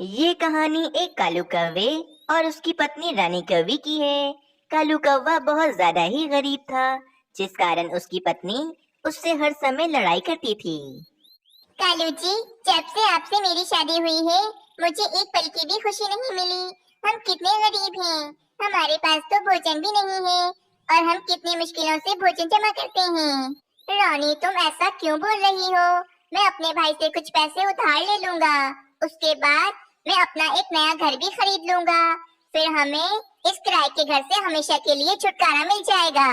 ये कहानी एक कालू कौवे और उसकी पत्नी रानी कौवी की है। कालू कौवा बहुत ज्यादा ही गरीब था, जिस कारण उसकी पत्नी उससे हर समय लड़ाई करती थी। कालू जी, जब से आपसे मेरी शादी हुई है, मुझे एक पल की भी खुशी नहीं मिली। हम कितने गरीब हैं, हमारे पास तो भोजन भी नहीं है और हम कितनी मुश्किलों से भोजन जमा करते हैं। रानी, तुम ऐसा क्यों बोल रही हो? मैं अपने भाई से कुछ पैसे उधार ले लूंगा, उसके बाद मैं अपना एक नया घर भी खरीद लूंगा। फिर हमें इस किराए के घर से हमेशा के लिए छुटकारा मिल जाएगा।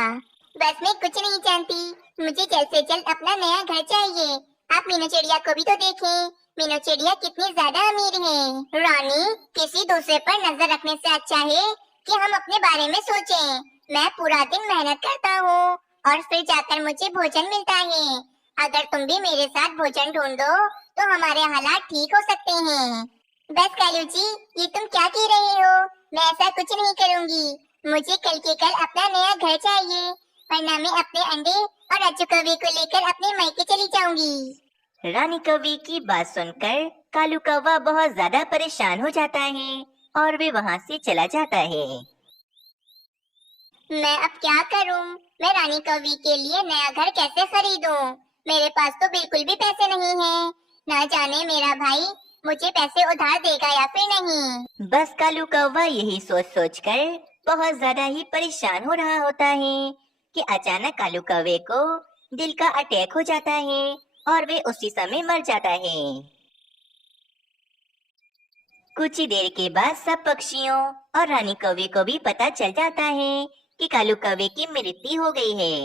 बस मैं कुछ नहीं जानती, मुझे जल्द से जल्द अपना नया घर चाहिए। आप मीनू चिड़िया को भी तो देखें, मीनू चिड़िया कितनी ज्यादा अमीर है। रानी, किसी दूसरे पर नजर रखने से अच्छा है कि हम अपने बारे में सोचें। मैं पूरा दिन मेहनत करता हूँ और फिर जाकर मुझे भोजन मिलता है। अगर तुम भी मेरे साथ भोजन ढूंढो तो हमारे हालात ठीक हो सकते हैं। बस कालू जी, ये तुम क्या कह रहे हो? मैं ऐसा कुछ नहीं करूँगी। मुझे कल के कल अपना नया घर चाहिए, वरना मैं अपने अंडे और अज्जू कौवे को लेकर अपने मायके चली जाऊंगी। रानी कौवी की बात सुनकर कालू कौवा बहुत ज्यादा परेशान हो जाता है और वे वहाँ से चला जाता है। मैं अब क्या करूं? मैं रानी कौवी के लिए नया घर कैसे खरीदूं? मेरे पास तो बिल्कुल भी पैसे नहीं हैं। ना जाने मेरा भाई मुझे पैसे उधार देगा या फिर नहीं। बस कालू कौवा यही सोच सोच कर बहुत ज्यादा ही परेशान हो रहा होता है कि अचानक कालू कौवे को दिल का अटैक हो जाता है और वे उसी समय मर जाता है। कुछ ही देर के बाद सब पक्षियों और रानी कौवे को भी पता चल जाता है कि कालू कौवे की मृत्यु हो गई है।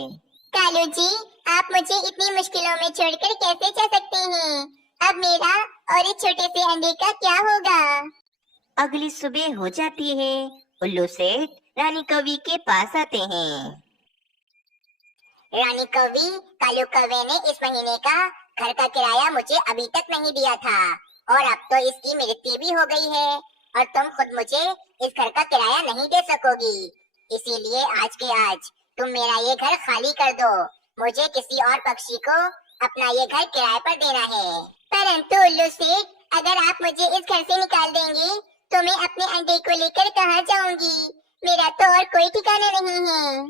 कालू जी, आप मुझे इतनी मुश्किलों में छोड़कर कैसे जा सकते हैं? अब मेरा और इस छोटे से अंडे का क्या होगा? अगली सुबह हो जाती है। उल्लू सेठ रानी कौवी के पास आते हैं। रानी कौवी, कालू कौवे ने इस महीने का घर का किराया मुझे अभी तक नहीं दिया था और अब तो इसकी मृत्यु भी हो गई है और तुम खुद मुझे इस घर का किराया नहीं दे सकोगी। इसीलिए आज के आज तुम मेरा ये घर खाली कर दो। मुझे किसी और पक्षी को अपना ये घर किराए पर देना है। परंतु उल्लू सेठ, अगर आप मुझे इस घर से निकाल देंगे तो मैं अपने अंडे को लेकर कहाँ जाऊंगी? मेरा तो और कोई ठिकाना नहीं है।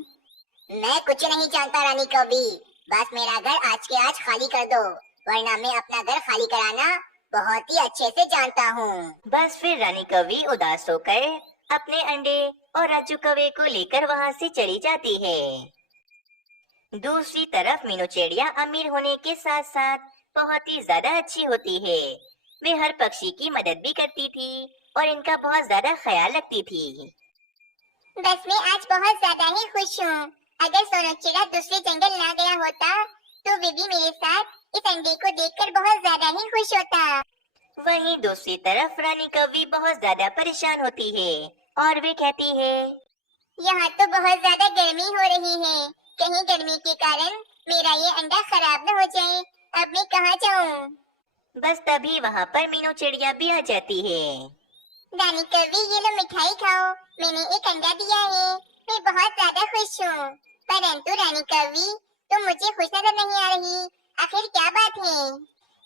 मैं कुछ नहीं जानता रानी कौवी, बस मेरा घर आज के आज खाली कर दो, वरना मैं अपना घर खाली कराना बहुत ही अच्छे से जानता हूँ। बस फिर रानी कौवी उदास होकर अपने अंडे और राजू कौवे को लेकर वहाँ से चली जाती है। दूसरी तरफ मीनू चिड़िया अमीर होने के साथ साथ बहुत ही ज्यादा अच्छी होती है। वे हर पक्षी की मदद भी करती थी और इनका बहुत ज्यादा ख्याल रखती थी। बस मैं आज बहुत ज्यादा ही खुश हूँ। अगर सोनू चिड़िया दूसरे जंगल ना गया होता तो वे भी मेरे साथ इस अंडे को देखकर बहुत ज्यादा ही खुश होता। वहीं दूसरी तरफ रानी कौवी बहुत ज्यादा परेशान होती है और वे कहती है, यहाँ तो बहुत ज्यादा गर्मी हो रही है, कहीं गर्मी के कारण मेरा ये अंडा खराब न हो जाए। अब मैं कहाँ जाऊँ? बस तभी वहाँ पर मीनू चिड़िया भी आ जाती है। रानी कौवी, ये लो मिठाई खाओ, मैंने एक अंडा दिया है। मैं बहुत ज्यादा खुश हूँ। परंतु रानी कौवी, तुम मुझे खुश नजर नहीं आ रही, आखिर क्या बात है?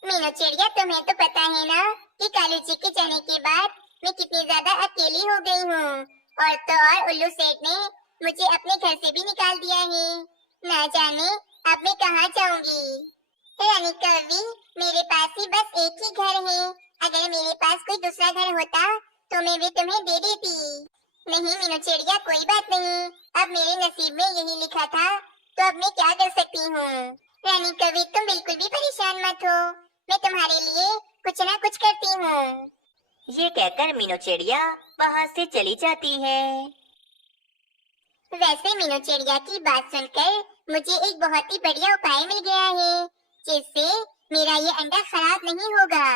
मीनू चिड़िया, तुम्हें तो पता है ना कि कालू जी के जाने के बाद मैं कितनी ज्यादा अकेली हो गई हूँ। और तो और उल्लू सेठ ने मुझे अपने घर से भी निकाल दिया है। ना जाने अब मैं कहाँ जाऊंगी। रानी कौवी, मेरे पास ही बस एक ही घर है। अगर मेरे पास कोई दूसरा घर होता तो मैं भी तुम्हें दे देती। नहीं मीनू चिड़िया, कोई बात नहीं, अब मेरे नसीब में यही लिखा था तो अब मैं क्या कर सकती हूँ। रानी कौवी, तुम बिल्कुल भी परेशान मत हो, मैं तुम्हारे लिए कुछ ना कुछ करती हूँ। ये कहकर मीनू चिड़िया वहाँ से चली जाती है। वैसे मीनू चिड़िया की बात सुनकर मुझे एक बहुत ही बढ़िया उपाय मिल गया है, जिससे मेरा ये अंडा खराब नहीं होगा।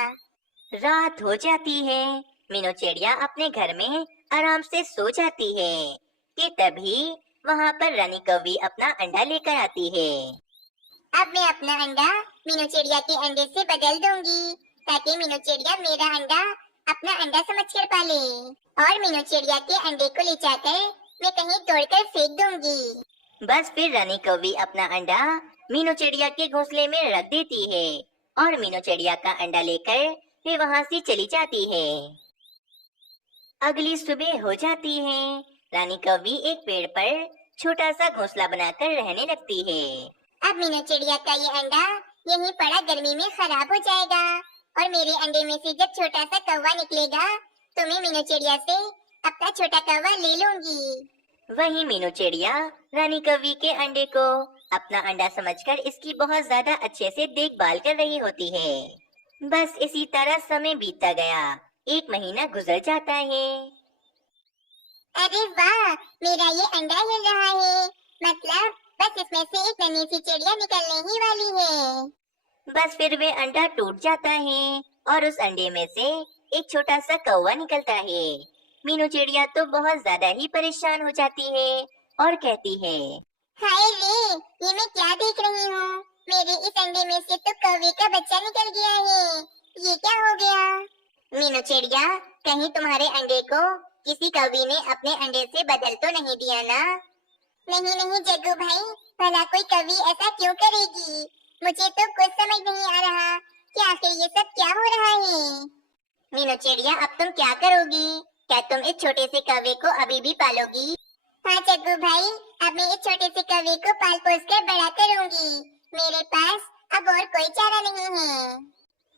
रात हो जाती है। मीनू चिड़िया अपने घर में आराम से सो जाती है कि तभी वहाँ पर रानी कौवी अपना अंडा लेकर आती है। अब मैं अपना अंडा मीनू चिड़िया के अंडे से बदल दूंगी, ताकि मीनू चिड़िया मेरा अंडा अपना अंडा समझकर पाले और मीनू चिड़िया के अंडे को ले जाकर मैं कहीं तोड़कर फेंक दूंगी। बस फिर रानी कौवी अपना अंडा मीनू चिड़िया के घोंसले में रख देती है और मीनू चिड़िया का अंडा लेकर वे वहाँ से चली जाती है। अगली सुबह हो जाती है। रानी कौवी एक पेड़ पर छोटा सा घोंसला बनाकर रहने लगती है। अब मीनू चिड़िया का ये अंडा यहीं पड़ा गर्मी में खराब हो जाएगा, और मेरे अंडे में से जब छोटा सा कौवा निकलेगा तो मैं मीनू चिड़िया से अपना छोटा कौवा ले लूंगी। वहीं मीनू चिड़िया रानी कौवी के अंडे को अपना अंडा समझकर इसकी बहुत ज्यादा अच्छे से देखभाल कर रही होती है। बस इसी तरह समय बीतता गया। 1 महीना गुजर जाता है। अरे वाह, मेरा ये अंडा हिल रहा है, मतलब बस इसमें से एक नन्ही सी चिड़िया निकलने ही वाली है। बस फिर वे अंडा टूट जाता है और उस अंडे में से एक छोटा सा कौवा निकलता है। मीनू चिड़िया तो बहुत ज्यादा ही परेशान हो जाती है और कहती है, हाय रे, ये मैं क्या देख रही हूँ? मेरे इस अंडे में से तो कौवे का बच्चा निकल गया है। ये क्या हो गया? मीनू चिड़िया, कहीं तुम्हारे अंडे को किसी कौवी ने अपने अंडे से बदल तो नहीं दिया ना? नहीं नहीं जग्गू भाई, भला कोई कौवी ऐसा क्यों करेगी? मुझे तो कुछ समझ नहीं आ रहा कि आखिर ये सब क्या हो रहा है। मीनू चिड़िया, अब तुम क्या करोगी? क्या तुम इस छोटे से कौवे को अभी भी पालोगी? हाँ जग्गू भाई, अब मैं इस छोटे से कौवे को पाल पोस कर बड़ा करूंगी। मेरे पास अब और कोई चारा नहीं है।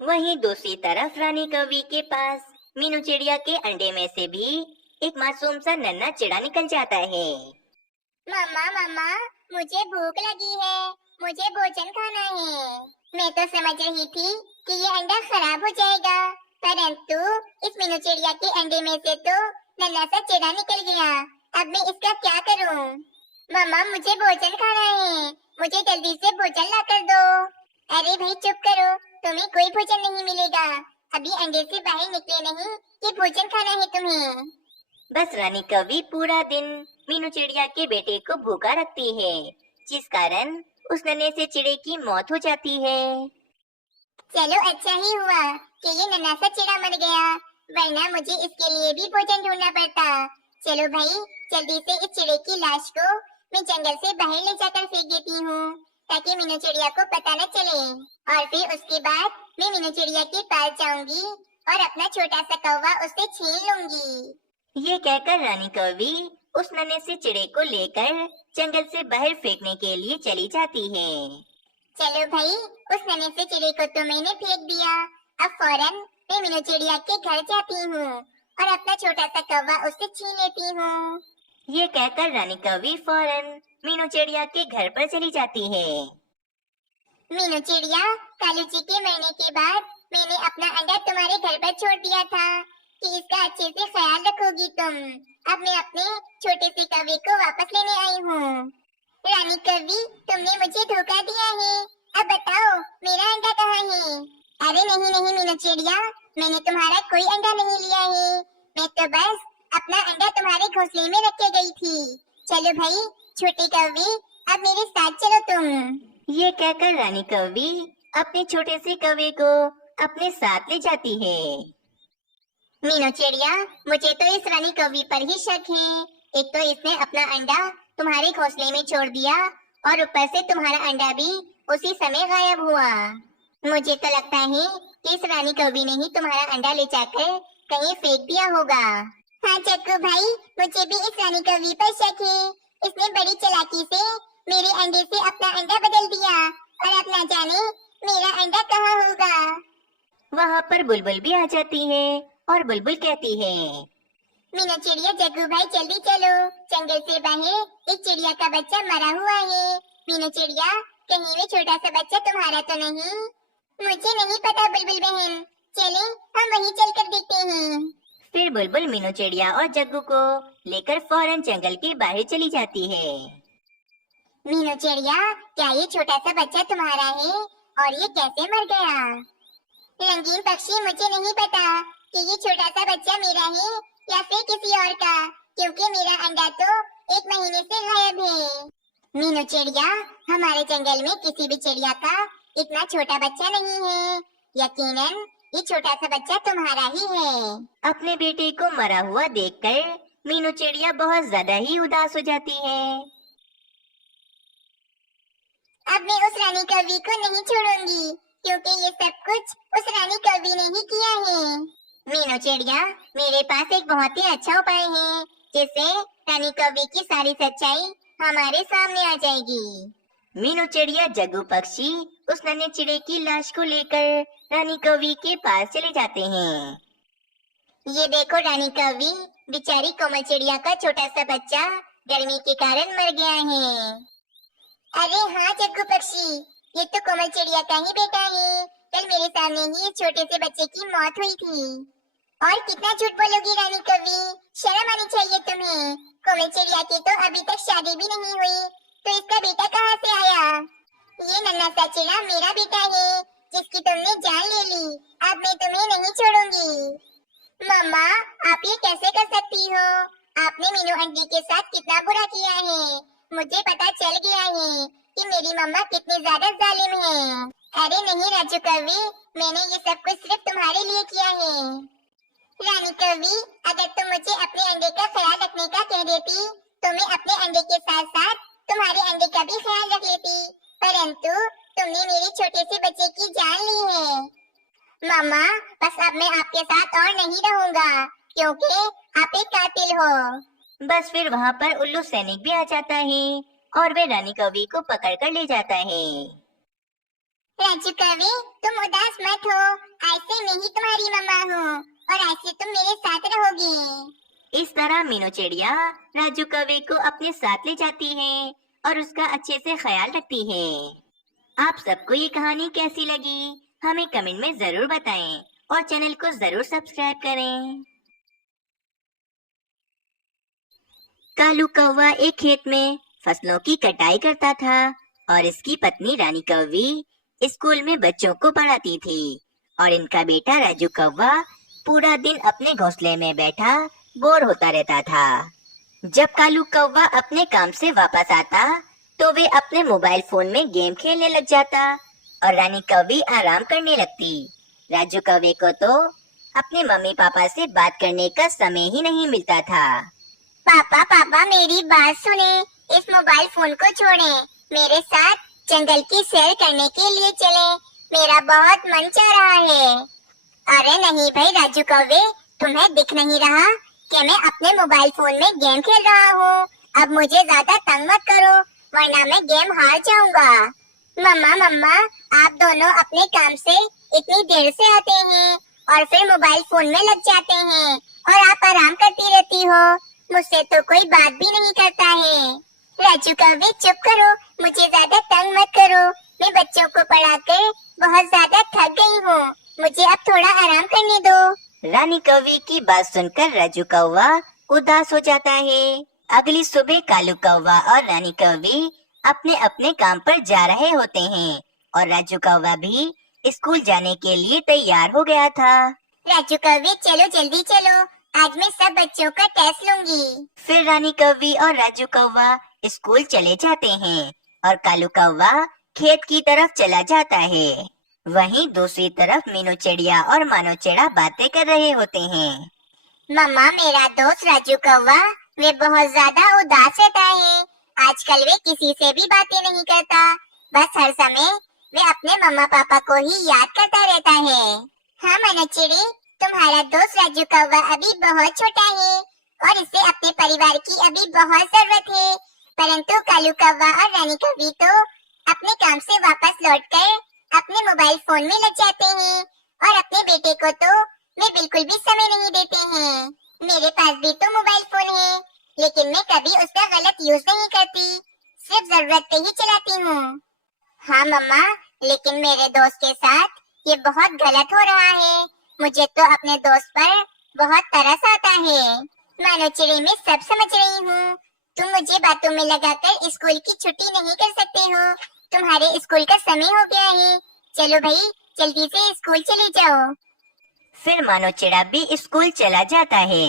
वहीं दूसरी तरफ रानी कौवी के पास मीनू चिड़िया के अंडे में से भी एक मासूम सा नन्हा चिड़ा निकल जाता है। मम्मा मम्मा, मुझे भूख लगी है, मुझे भोजन खाना है। मैं तो समझ रही थी कि ये अंडा खराब हो जाएगा, परंतु इस मीनू चिड़िया के अंडे में से तो नन्हा सा चिड़ा निकल गया। अब मैं इसका क्या करूं? मम्मा, मुझे भोजन खाना है, मुझे जल्दी से भोजन ला कर दो। अरे भाई चुप करो, तुम्हें कोई भोजन नहीं मिलेगा। अभी अंडे से बाहर निकले नहीं कि भोजन खाना है तुम्हें। बस रानी कौवी पूरा दिन मीनू चिड़िया के बेटे को भूखा रखती है, जिस कारण उस नन्हे से चिड़े की मौत हो जाती है। चलो अच्छा ही हुआ कि ये नन्हा सा चिड़ा मर गया, वरना मुझे इसके लिए भी भोजन ढूंढना पड़ता। चलो भाई, जल्दी से इस चिड़े की लाश को मैं जंगल से बाहर ले जाकर फेंक देती हूँ, ताकि मीनू चिड़िया को पता न चले। और फिर उसके बाद मैं मीनू चिड़िया के पास जाऊंगी और अपना छोटा सा कौवा उससे छीन लूंगी। ये कहकर रानी कौवी उस नन्हे से चिड़े को लेकर जंगल से बाहर फेंकने के लिए चली जाती है। चलो भाई, उस नन्हे से चिड़े को तो मैंने फेंक दिया। अब फौरन मैं मीनू चिड़िया के घर जाती हूँ और अपना छोटा सा कौवा उससे छीन लेती हूँ। ये कहकर रानी कौवी फौरन मीनू चिड़िया के घर पर चली जाती है। मीनू चिड़िया, कालू जी के मरने के बाद मैंने अपना अंडा तुम्हारे घर पर छोड़ दिया था कि इसका अच्छे से ख्याल रखोगी तुम। अब मैं अपने छोटे से कौवे को वापस लेने आई हूँ। रानी कौवी, तुमने मुझे धोखा दिया है। अब बताओ, मेरा अंडा कहाँ है? अरे नहीं नहीं मीनू चिड़िया, मैंने तुम्हारा कोई अंडा नहीं लिया है। मैं तो बस अपना अंडा तुम्हारे घोंसले में रख के गई थी। चलो भाई छोटे कौवे, अब मेरे साथ चलो तुम। ये कहकर रानी कौवी अपने छोटे से कौवे को अपने साथ ले जाती है। मीनू चिड़िया, मुझे तो इस रानी कौवी पर ही शक है। एक तो इसने अपना अंडा तुम्हारे घोंसले में छोड़ दिया और ऊपर से तुम्हारा अंडा भी उसी समय गायब हुआ। मुझे तो लगता है कि इस रानी कौवी ने ही तुम्हारा अंडा ले जाकर कहीं फेंक दिया होगा। हाँ चक्कू भाई, मुझे भी इस रानी कौवी पर शक है। इसने बड़ी चालाकी से मेरे अंडे से अपना अंडा बदल दिया और अब न जाने मेरा अंडा कहाँ होगा। वहाँ पर बुलबुल भी आ जाती है और बुलबुल कहती है, मीनू चिड़िया, जग्गू भाई जल्दी चलो, जंगल से बाहर एक चिड़िया का बच्चा मरा हुआ है। मीनू चिड़िया, कहीं वे छोटा सा बच्चा तुम्हारा तो नहीं? मुझे नहीं पता बुलबुल बहन, चलें हम वहीं चलकर देखते हैं। फिर बुलबुल मीनू चिड़िया और जग्गू को लेकर फौरन जंगल के बाहर चली जाती है। मीनू चिड़िया, क्या ये छोटा सा बच्चा तुम्हारा है और ये कैसे मर गया? रंगीन पक्षी, मुझे नहीं पता कि ये छोटा सा बच्चा मेरा है या फिर किसी और का, क्योंकि मेरा अंडा तो 1 महीने से गायब है। मीनू चिड़िया, हमारे जंगल में किसी भी चिड़िया का इतना छोटा बच्चा नहीं है। यकीनन ये छोटा सा बच्चा तुम्हारा ही है। अपने बेटे को मरा हुआ देखकर मीनू चिड़िया बहुत ज्यादा ही उदास हो जाती है। अब मैं उस रानी कौवी को नहीं छोड़ूंगी। क्योंकि ये सब कुछ उस रानी कवि ने ही किया है। मीनू चिड़िया, मेरे पास एक बहुत ही अच्छा उपाय है जिससे रानी कवि की सारी सच्चाई हमारे सामने आ जाएगी। मीनू चिड़िया जग्गू पक्षी उस नन्हे चिड़े की लाश को लेकर रानी कवि के पास चले जाते हैं। ये देखो रानी कवि, बेचारी कोमल चिड़िया का छोटा सा बच्चा गर्मी के कारण मर गया है। अरे हाँ जग्गू पक्षी, ये तो कोमल चिड़िया का ही बेटा है। कल मेरे सामने ही छोटे से बच्चे की मौत हुई थी। और कितना झूठ बोलोगी रानी कवि, शर्म आनी चाहिए तुम्हें। कोमल चिड़िया की तो अभी तक शादी भी नहीं हुई, तो इसका बेटा कहाँ से आया? ये नन्हा सा चिड़ा मेरा बेटा है जिसकी तुमने जान ले ली। अब मैं तुम्हें नहीं छोड़ूंगी। मम्मा, आप ये कैसे कर सकती हो? आपने मीनू आंटी के साथ कितना बुरा किया है। मुझे पता चल गया है कि मेरी मम्मा कितनी ज्यादा जालिम है। अरे नहीं राजू कवि, मैंने ये सब कुछ सिर्फ तुम्हारे लिए किया है। रानी कवि, अगर तुम मुझे अपने अंडे का ख्याल रखने का कह देती तो मैं अपने अंडे के साथ साथ तुम्हारे अंडे का भी ख्याल रख लेती, परंतु तुमने मेरे छोटे से बच्चे की जान ली है। मामा, बस अब मैं आपके साथ और नहीं रहूंगा क्योंकि आप एक कातिल हो। बस फिर वहाँ पर उल्लू सैनिक भी आ जाता है और वे रानी कवि को पकड़ कर ले जाता है। राजू कवि, तुम उदास मत हो, आज से मैं ही तुम्हारी मम्मा हूँ और आज से तुम मेरे साथ रहोगी। इस तरह मीनू चिड़िया राजू कवि को अपने साथ ले जाती है और उसका अच्छे से ख्याल रखती है। आप सबको ये कहानी कैसी लगी हमें कमेंट में जरूर बताएं और चैनल को जरूर सब्सक्राइब करें। कालू कौवा एक खेत में फसलों की कटाई करता था और इसकी पत्नी रानी कौवी स्कूल में बच्चों को पढ़ाती थी और इनका बेटा राजू कौवा पूरा दिन अपने घोंसले में बैठा बोर होता रहता था। जब कालू कौवा अपने काम से वापस आता तो वे अपने मोबाइल फोन में गेम खेलने लग जाता और रानी कौवी आराम करने लगती। राजू कौवे को तो अपने मम्मी पापा से बात करने का समय ही नहीं मिलता था। पापा पापा, मेरी बात सुने, इस मोबाइल फोन को छोड़ें, मेरे साथ जंगल की सैर करने के लिए चले, मेरा बहुत मन चाह रहा है। अरे नहीं भाई राजू कौवे, तुम्हें दिख नहीं रहा कि मैं अपने मोबाइल फोन में गेम खेल रहा हूँ? अब मुझे ज्यादा तंग मत करो वरना मैं गेम हार जाऊंगा। मम्मा मम्मा, आप दोनों अपने काम से इतनी देर से आते हैं और फिर मोबाइल फोन में लग जाते हैं और आप आराम करती रहती हो, मुझसे तो कोई बात भी नहीं करता है। राजू कौवे चुप करो, मुझे ज्यादा तंग मत करो, मैं बच्चों को पढ़ाकर बहुत ज्यादा थक गई हूँ, मुझे अब थोड़ा आराम करने दो। रानी कौवी की बात सुनकर राजू कौवा उदास हो जाता है। अगली सुबह कालू कौवा और रानी कौवी अपने अपने काम पर जा रहे होते हैं और राजू कौवा भी स्कूल जाने के लिए तैयार हो गया था। राजू कौवे चलो जल्दी चलो, आज मैं सब बच्चों का टेस्ट लूंगी। फिर रानी कौवी और राजू कौवा स्कूल चले जाते हैं और कालू कौवा खेत की तरफ चला जाता है। वहीं दूसरी तरफ मीनू चिड़िया और मानो चिड़ा बातें कर रहे होते हैं। मम्मा, मेरा दोस्त राजू कौवा वे बहुत ज्यादा उदास रहता है, आजकल वे किसी से भी बातें नहीं करता, बस हर समय वे अपने मम्मा पापा को ही याद करता रहता है। हाँ मानो चिड़ी, तुम्हारा दोस्त राजू कौवा अभी बहुत छोटा है और इसे अपने परिवार की अभी बहुत जरूरत है, परंतु कालू कौवा और रानी कौवी तो अपने काम से वापस लौटकर अपने मोबाइल फोन में लग जाते हैं और अपने बेटे को तो वे बिल्कुल भी समय नहीं देते हैं। मेरे पास भी तो मोबाइल फोन है, लेकिन मैं कभी उसका गलत यूज नहीं करती, सिर्फ जरूरत पे ही चलाती हूँ। हाँ मम्मा, लेकिन मेरे दोस्त के साथ ये बहुत गलत हो रहा है, मुझे तो अपने दोस्त पर बहुत तरस आता है। मानो चिड़ी, मैं सब समझ रही हूँ, तुम मुझे बातों में लगाकर स्कूल की छुट्टी नहीं कर सकते हो, तुम्हारे स्कूल का समय हो गया है, चलो भाई जल्दी से स्कूल चले जाओ। फिर मानो चिड़ा भी स्कूल चला जाता है।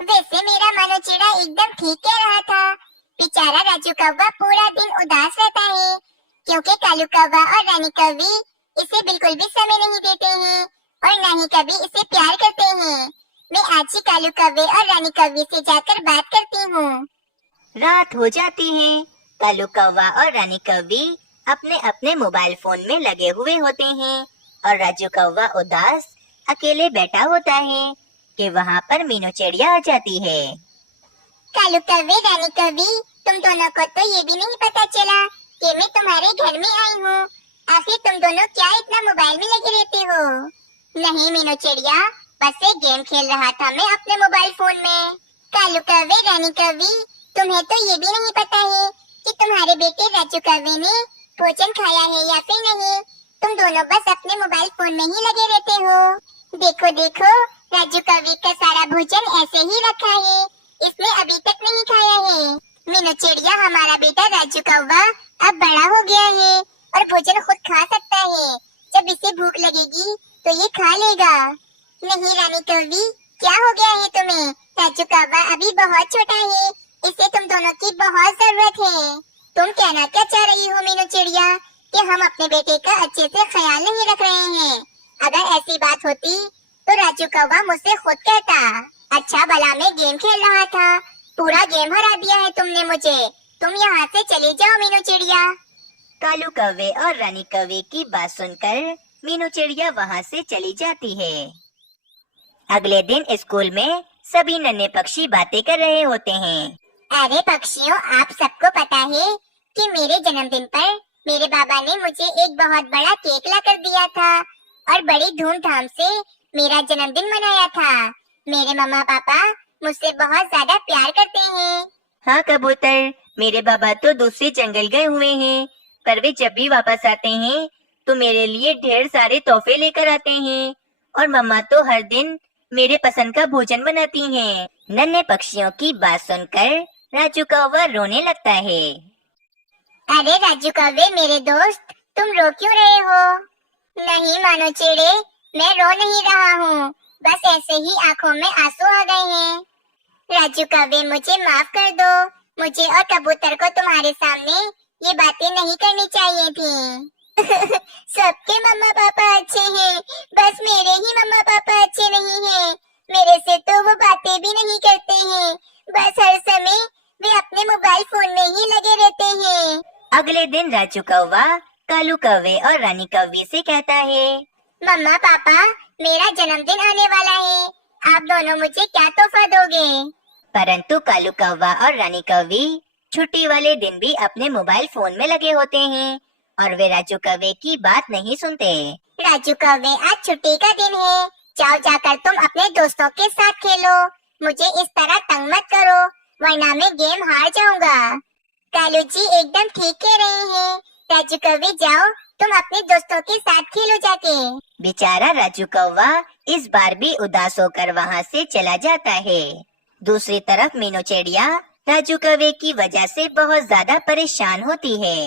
वैसे मेरा मानो चिड़ा एकदम ठीक कह रहा था, बेचारा राजू कौवा पूरा दिन उदास रहता है क्योंकि कालू कौवा और रानी कौवी इसे बिल्कुल भी समय नहीं देते हैं और न ही कभी इसे प्यार करते हैं। मैं आज ही कालू कौवे और रानी कौवी से जाकर बात करती हूँ। रात हो जाती है। कालू कौवा और रानी कौवी अपने अपने मोबाइल फोन में लगे हुए होते हैं और राजू कौवा उदास अकेले बैठा होता है कि वहाँ पर मीनू चिड़िया आ जाती है। कालू कौवे, रानी कौवी, तुम दोनों को तो ये भी नहीं पता चला कि मैं तुम्हारे घर में आई हूँ। आखिर तुम दोनों क्या इतना मोबाइल में लगे रहते हो? नहीं मीनू चिड़िया, बस एक गेम खेल रहा था मैं अपने मोबाइल फोन में। कालू कौवे, रानी कौवी, तुम्हें तो ये भी नहीं पता है कि तुम्हारे बेटे राजू कौवे ने भोजन खाया है या फिर नहीं। तुम दोनों बस अपने मोबाइल फोन में ही लगे रहते हो। देखो देखो, राजू कौवे का सारा भोजन ऐसे ही रखा है, इसने अभी तक नहीं खाया है। मीनू चिड़िया, हमारा बेटा राजू कौवा अब बड़ा हो गया है और भोजन खुद खा सकता है। जब इसे भूख लगेगी तो ये खा लेगा। नहीं रानी कौवी, क्या हो गया है तुम्हें? राजू कौवा अभी बहुत छोटा है, इसे तुम दोनों की बहुत जरूरत है। तुम कहना क्या चाह रही हो मीनू चिड़िया कि हम अपने बेटे का अच्छे से ख्याल नहीं रख रहे हैं? अगर ऐसी बात होती तो राजू कौवा मुझसे खुद कहता। अच्छा भला मैं गेम खेल रहा था, पूरा गेम हरा दिया है तुमने मुझे। तुम यहाँ से चली जाओ मीनू चिड़िया। कालू कौवे और रानी कौवे की बात सुनकर मीनू चिड़िया वहाँ से चली जाती है। अगले दिन स्कूल में सभी नन्हे पक्षी बातें कर रहे होते हैं। अरे पक्षियों, आप सबको पता है कि मेरे जन्मदिन पर मेरे बाबा ने मुझे एक बहुत बड़ा केक ला कर दिया था और बड़ी धूमधाम से मेरा जन्मदिन मनाया था। मेरे मम्मा पापा मुझसे बहुत ज्यादा प्यार करते हैं। हाँ कबूतर, मेरे बाबा तो दूसरे जंगल गए हुए हैं, पर वे जब भी वापस आते हैं तो मेरे लिए ढेर सारे तोहफे लेकर आते हैं और मम्मा तो हर दिन मेरे पसंद का भोजन बनाती हैं। नन्हे पक्षियों की बात सुनकर राजू कौवा रोने लगता है। अरे राजू कौवे मेरे दोस्त, तुम रो क्यों रहे हो? नहीं मानो चिड़े, मैं रो नहीं रहा हूँ, बस ऐसे ही आँखों में आंसू आ गए हैं। राजू कौवे मुझे माफ कर दो, मुझे और कबूतर को तुम्हारे सामने ये बातें नहीं करनी चाहिए थी। सबके मम्मा पापा अच्छे हैं, बस मेरे ही मम्मा पापा अच्छे नहीं हैं। मेरे से तो वो बातें भी नहीं करते हैं, बस हर समय वे अपने मोबाइल फोन में ही लगे रहते हैं। अगले दिन राजू कौवा कालू कौवे और रानी कौवी से कहता है, मम्मा पापा, मेरा जन्मदिन आने वाला है, आप दोनों मुझे क्या तोहफा दोगे? परंतु कालू कौवा और रानी कौवी छुट्टी वाले दिन भी अपने मोबाइल फोन में लगे होते हैं और वे राजू कौवे की बात नहीं सुनते। राजू कौवे, आज छुट्टी का दिन है, जाओ जाकर तुम अपने दोस्तों के साथ खेलो। मुझे इस तरह तंग मत करो, वरना मैं गेम हार जाऊंगा। कालू जी एकदम ठीक कह रहे हैं। राजू कौवे, जाओ तुम अपने दोस्तों के साथ खेलो जाके। बेचारा राजू कौवा इस बार भी उदास होकर वहाँ से चला जाता है। दूसरी तरफ मीनू चिड़िया राजू कौवे की वजह से बहुत ज्यादा परेशान होती है।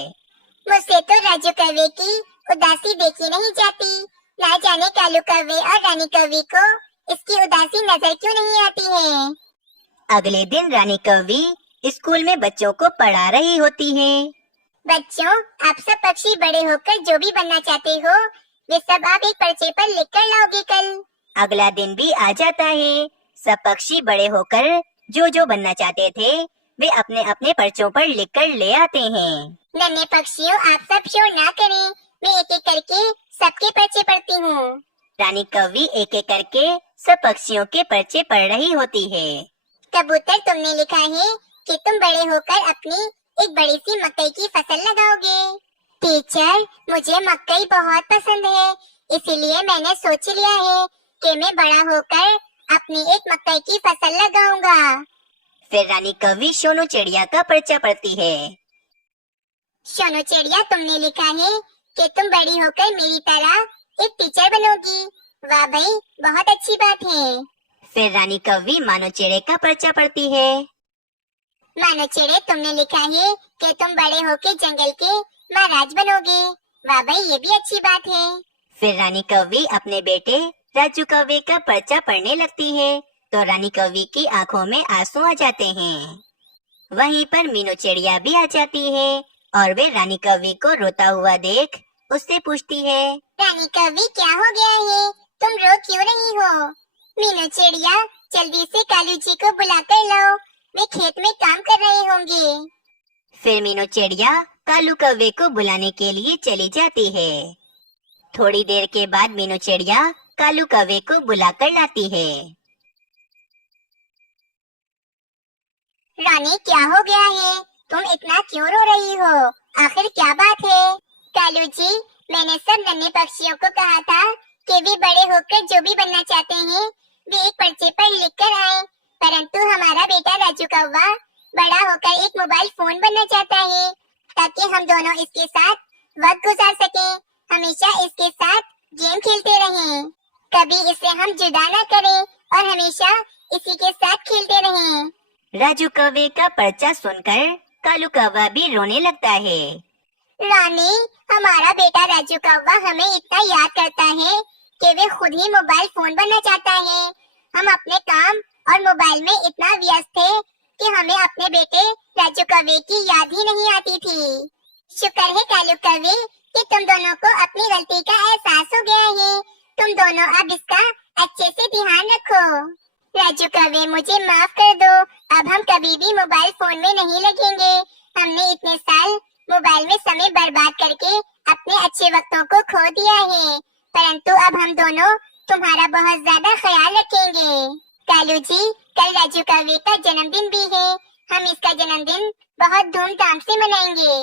मुझसे तो राजू कौवे की उदासी देखी नहीं जाती। ना जाने कालू कौवे और रानी कौवे को इसकी उदासी नजर क्यों नहीं आती है। अगले दिन रानी कौवी स्कूल में बच्चों को पढ़ा रही होती है। बच्चों, आप सब पक्षी बड़े होकर जो भी बनना चाहते हो, वे सब आप एक पर्चे पर लिख कर लाओगे कल। अगला दिन भी आ जाता है। सब पक्षी बड़े होकर जो जो बनना चाहते थे वे अपने अपने पर्चों पर लिखकर ले आते हैं। नन्हे पक्षियों, आप सब शोर ना करें, मैं एक एक करके सबके पर्चे पढ़ती हूँ। रानी कौवी एक एक करके सब पक्षियों के पर्चे पढ़ रही होती है। कबूतर, तुमने लिखा है कि तुम बड़े होकर अपनी एक बड़ी सी मकई की फसल लगाओगे। टीचर, मुझे मकई बहुत पसंद है, इसीलिए मैंने सोच लिया है कि मैं बड़ा होकर अपनी एक मकई की फसल लगाऊंगा। फिर रानी कौवी सोनू चिड़िया का पर्चा पढ़ती है। सोनू चिड़िया, तुमने लिखा है कि तुम बड़ी होकर मेरी तरह एक टीचर बनोगी। वाह भाई, बहुत अच्छी बात है। फिर रानी कौवी मानो चिड़े का पर्चा पढ़ती है। मानो चिड़े, तुमने लिखा है कि तुम बड़े होकर जंगल के महाराज बनोगे। वाह भाई, ये भी अच्छी बात है। फिर रानी कौवी अपने बेटे राजू कौवे का पर्चा पढ़ने लगती है तो रानी कौवी की आंखों में आंसू आ जाते हैं। वहीं पर मीनू चिड़िया भी आ जाती है और वे रानी कौवी को रोता हुआ देख उससे पूछती है, रानी कौवी, क्या हो गया है? तुम रो क्यों रही हो? मीनू चिड़िया, जल्दी से कालू जी को बुला कर लाओ, वे खेत में काम कर रहे होंगे। फिर मीनू चिड़िया कालू कौवे को बुलाने के लिए चली जाती है। थोड़ी देर के बाद मीनू चिड़िया कालू कौवे को बुलाकर लाती है। रानी, क्या हो गया है? तुम इतना क्यों रो रही हो? आखिर क्या बात है? कालू जी, मैंने सब नन्हे पक्षियों को कहा था कि वे बड़े होकर जो भी बनना चाहते हैं वे एक पर्चे पर लिख कर आए, परंतु हमारा बेटा राजू कौवा बड़ा होकर एक मोबाइल फोन बनना चाहता है ताकि हम दोनों इसके साथ वक्त गुजार सकें, हमेशा इसके साथ गेम खेलते रहें, कभी इसे हम जुदा न करें और हमेशा इसी के साथ खेलते रहें। राजू कौवे का पर्चा सुनकर कालू कौवा भी रोने लगता है। रानी, हमारा बेटा राजू कौवा हमें इतना याद करता है कि वे खुद ही मोबाइल फोन बनना चाहता है। हम अपने काम और मोबाइल में इतना व्यस्त थे कि हमें अपने बेटे राजू कौवे की याद ही नहीं आती थी। शुक्र है कालू कौवे कि तुम दोनों को अपनी गलती का एहसास हो गया है। तुम दोनों अब इसका अच्छे से ध्यान रखो। राजू कौवे, मुझे माफ कर दो। अब हम कभी भी मोबाइल फोन में नहीं लगेंगे। हमने इतने साल मोबाइल में समय बर्बाद करके अपने अच्छे वक्तों को खो दिया है, परंतु अब हम दोनों तुम्हारा बहुत ज्यादा ख्याल रखेंगे। कालू जी, कल राजू कौवे का जन्मदिन भी है। हम इसका जन्मदिन बहुत धूमधाम से मनाएंगे।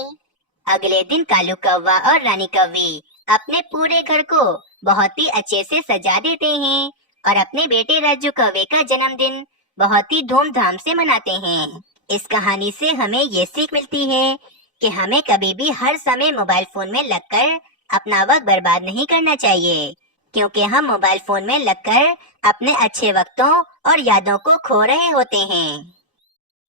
अगले दिन कालू कौवा और रानी कौवी अपने पूरे घर को बहुत ही अच्छे से सजा देते हैं और अपने बेटे राजू कौवे का जन्मदिन बहुत ही धूमधाम से मनाते हैं। इस कहानी से हमें ये सीख मिलती है कि हमें कभी भी हर समय मोबाइल फोन में लगकर अपना वक्त बर्बाद नहीं करना चाहिए, क्योंकि हम मोबाइल फोन में लगकर अपने अच्छे वक्तों और यादों को खो रहे होते हैं।